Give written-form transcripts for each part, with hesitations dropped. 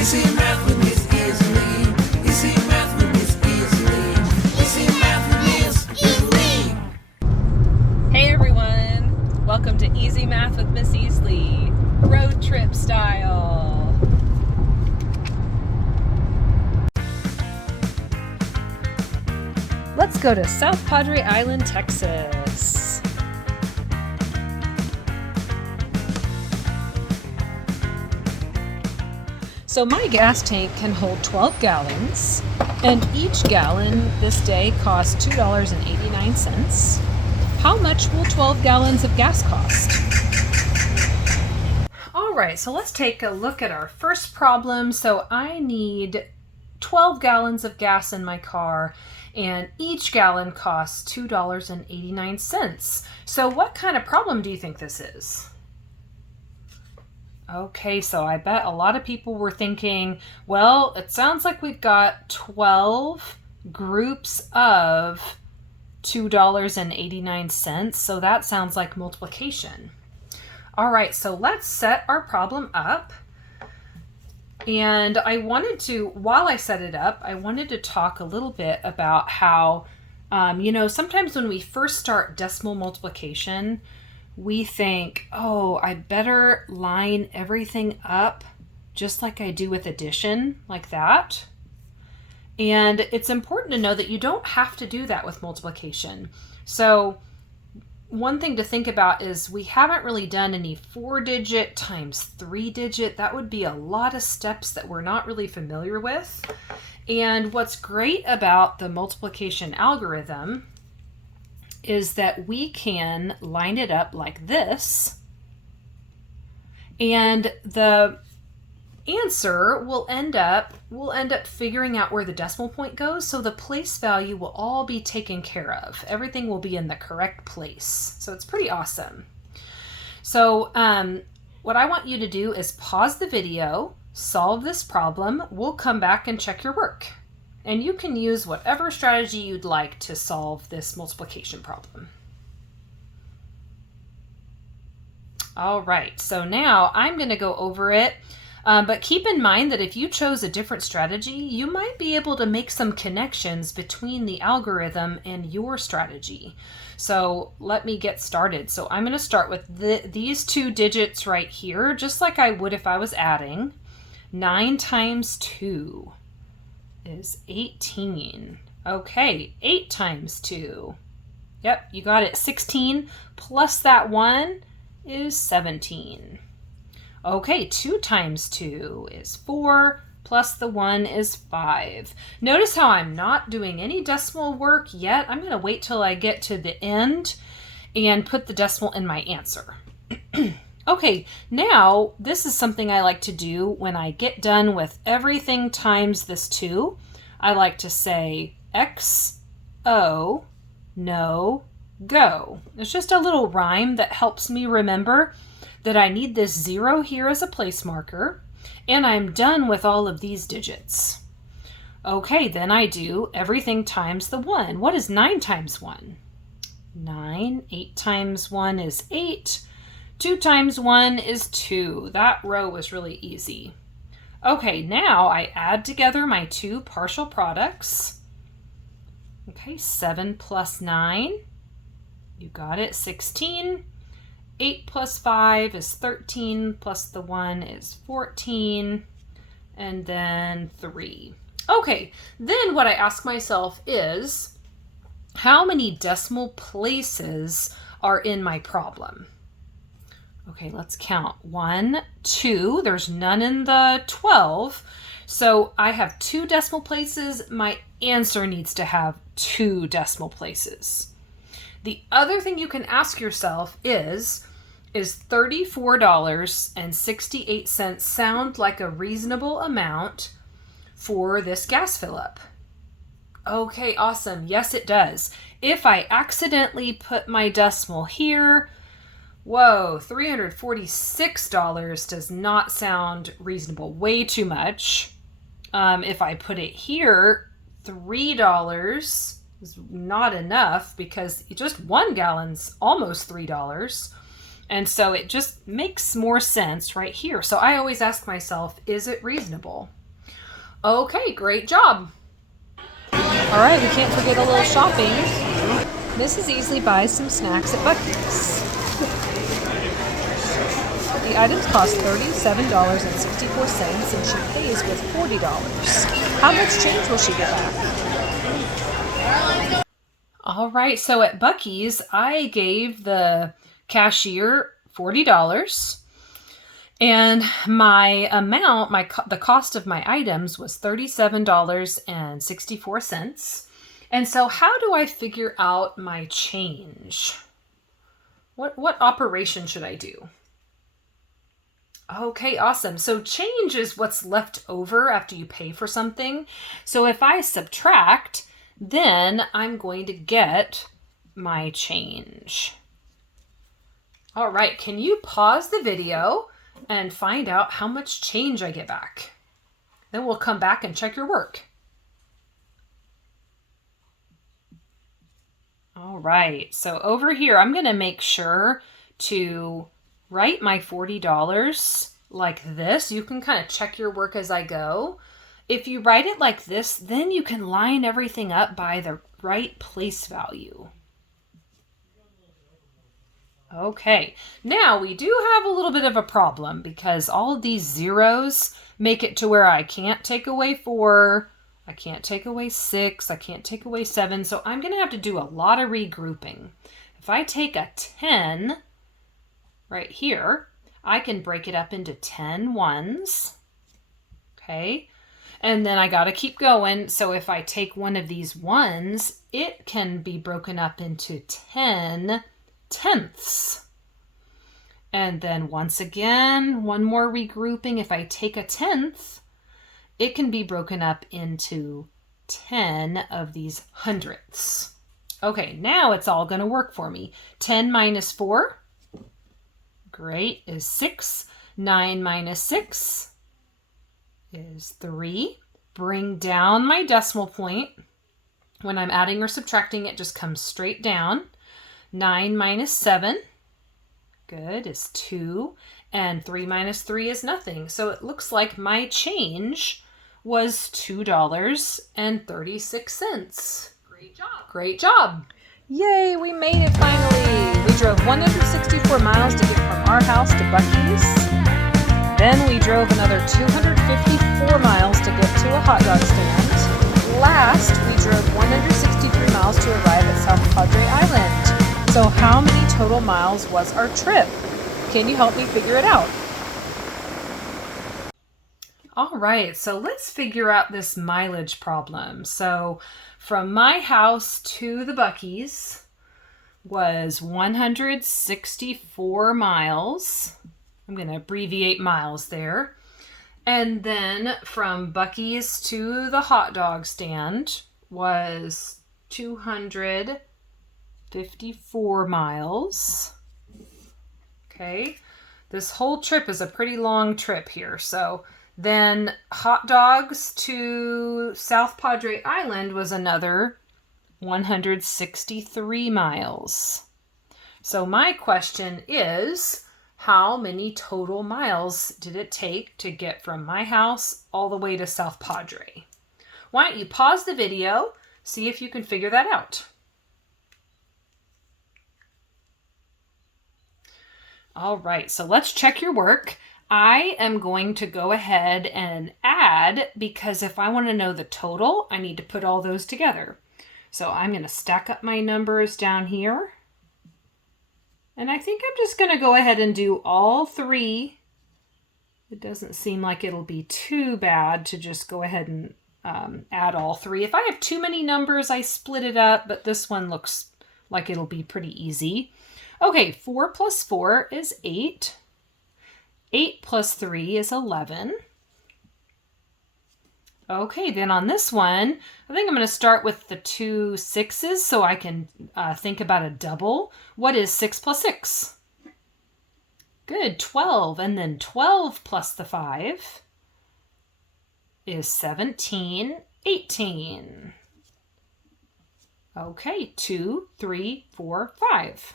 Easy math with Miss Easily. Easy math with Miss Easily. Easy math with Miss Easily. Hey everyone, welcome to Easy Math with Miss Easley, road trip style. Let's go to South Padre Island, Texas. So my gas tank can hold 12 gallons, and each gallon this day costs $2.89. How much will 12 gallons of gas cost? All right, so let's take a look at our first problem. So I need 12 gallons of gas in my car, and each gallon costs $2.89. So what kind of problem do you think this is? Okay, so I bet a lot of people were thinking, well, it sounds like we've got 12 groups of $2.89, so that sounds like multiplication. All right, so let's set our problem up. And while I set it up, I wanted to talk a little bit about how, sometimes when we first start decimal multiplication, we think, oh, I better line everything up just like I do with addition, like that. And it's important to know that you don't have to do that with multiplication. So one thing to think about is we haven't really done any 4-digit times 3-digit. That would be a lot of steps that we're not really familiar with. And what's great about the multiplication algorithm is that we can line it up like this, and the answer will end up figuring out where the decimal point goes, so the place value will all be taken care of. Everything will be in the correct place. So it's pretty awesome. So what I want you to do is pause the video, solve this problem. We'll come back and check your work. And you can use whatever strategy you'd like to solve this multiplication problem. All right, so now I'm going to go over it. But keep in mind that if you chose a different strategy, you might be able to make some connections between the algorithm and your strategy. So let me get started. So I'm going to start with these two digits right here, just like I would if I was adding. 9 times 2 is 18. Okay, 8 times 2. Yep, you got it. 16 plus that 1 is 17. Okay, 2 times 2 is 4, plus the 1 is 5. Notice how I'm not doing any decimal work yet. I'm going to wait till I get to the end and put the decimal in my answer. Okay, now this is something I like to do when I get done with everything times this 2. I like to say XO, no, go. It's just a little rhyme that helps me remember that I need this 0 here as a place marker, and I'm done with all of these digits. Okay, then I do everything times the 1. What is 9 times 1? 9. 8 times 1 is 8. 2 times 1 is 2. That row was really easy. Okay, now I add together my two partial products. Okay, 7 plus 9. You got it, 16. 8 plus 5 is 13, plus the 1 is 14, and then 3. Okay, then what I ask myself is, how many decimal places are in my problem? Okay, let's count. 1, 2, there's none in the 12, so I have 2 decimal places. My answer needs to have 2 decimal places. The other thing you can ask yourself is $34.68 sound like a reasonable amount for this gas fill up? Okay, awesome. Yes, it does. If I accidentally put my decimal here, whoa, $346 does not sound reasonable. Way too much. If I put it here, $3 is not enough because just 1 gallon's almost $3. And so it just makes more sense right here. So I always ask myself, is it reasonable? Okay, great job. All right, we can't forget a little shopping. Mrs. Easley buys some snacks at Buc-ee's. The items cost $37.64 and she pays with $40. How much change will she get back? All right, so at Buc-ee's, I gave the cashier $40. And my amount, the cost of my items was $37.64. And so how do I figure out my change? What operation should I do? Okay, awesome. So change is what's left over after you pay for something. So if I subtract, then I'm going to get my change. All right, can you pause the video and find out how much change I get back? Then we'll come back and check your work. All right, so over here, I'm going to make sure to write my $40 like this. You can kind of check your work as I go. If you write it like this, then you can line everything up by the right place value. Okay, now we do have a little bit of a problem because all of these zeros make it to where I can't take away 4, I can't take away 6, I can't take away 7, so I'm going to have to do a lot of regrouping. If I take a 10 right here, I can break it up into 10 ones, okay? And then I got to keep going, so if I take one of these ones, it can be broken up into 10 tenths. And then once again, one more regrouping. If I take a tenth, it can be broken up into 10 of these hundredths. Okay, now it's all going to work for me. 10 minus 4, great, is 6. 9 minus 6 is 3. Bring down my decimal point. When I'm adding or subtracting, it just comes straight down. 9 minus 7, good, is 2. And 3 minus 3 is nothing. So it looks like my change was $2.36. Great job. Great job. Yay, we made it finally. We drove 164 miles to get from our house to Buc-ee's. Then we drove another 254 miles to get to a hot dog stand. Last, we drove 163 miles to arrive at South Padre Island. So how many total miles was our trip? Can you help me figure it out? All right, so let's figure out this mileage problem. So from my house to the Buc-ee's was 164 miles. I'm going to abbreviate miles there. And then from Buc-ee's to the hot dog stand was 254 miles. Okay, this whole trip is a pretty long trip here. So then hot dogs to South Padre Island was another 163 miles. So my question is, how many total miles did it take to get from my house all the way to South Padre? Why don't you pause the video, see if you can figure that out. All right, so let's check your work. I am going to go ahead and add, because if I want to know the total, I need to put all those together. So I'm going to stack up my numbers down here. And I think I'm just going to go ahead and do all 3. It doesn't seem like it'll be too bad to just go ahead and add all 3. If I have too many numbers, I split it up, but this one looks like it'll be pretty easy. Okay, 4 plus 4 is 8. 8 plus 3 is 11. Okay, then on this one, I think I'm going to start with the 2 6s so I can think about a double. What is 6 plus 6? Good, 12. And then 12 plus the 5 is 17, 18. Okay, 2, 3, 4, 5.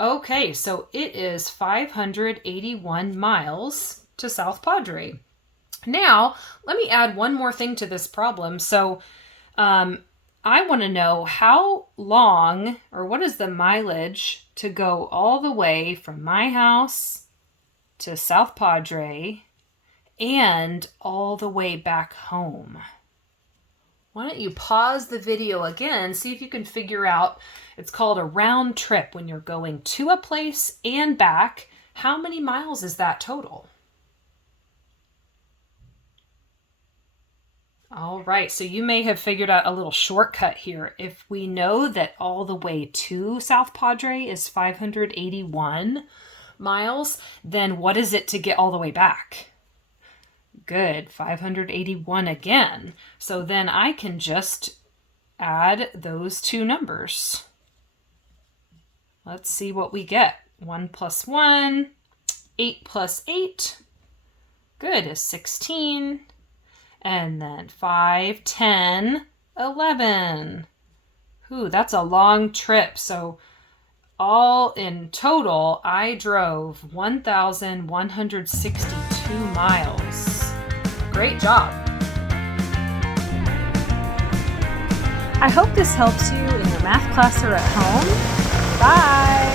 Okay, so it is 581 miles to South Padre. Now, let me add one more thing to this problem. So, I want to know how long or what is the mileage to go all the way from my house to South Padre and all the way back home. Why don't you pause the video again, see if you can figure out, it's called a round trip when you're going to a place and back. How many miles is that total? All right, so you may have figured out a little shortcut here. If we know that all the way to South Padre is 581 miles, then what is it to get all the way back? Good, 581 again. So then I can just add those two numbers. Let's see what we get. 1 plus 1, 8 plus 8. Good, is 16. And then 5, 10, 11. Ooh, that's a long trip. So all in total, I drove 1,162 miles. Great job. I hope this helps you in your math class or at home. Bye.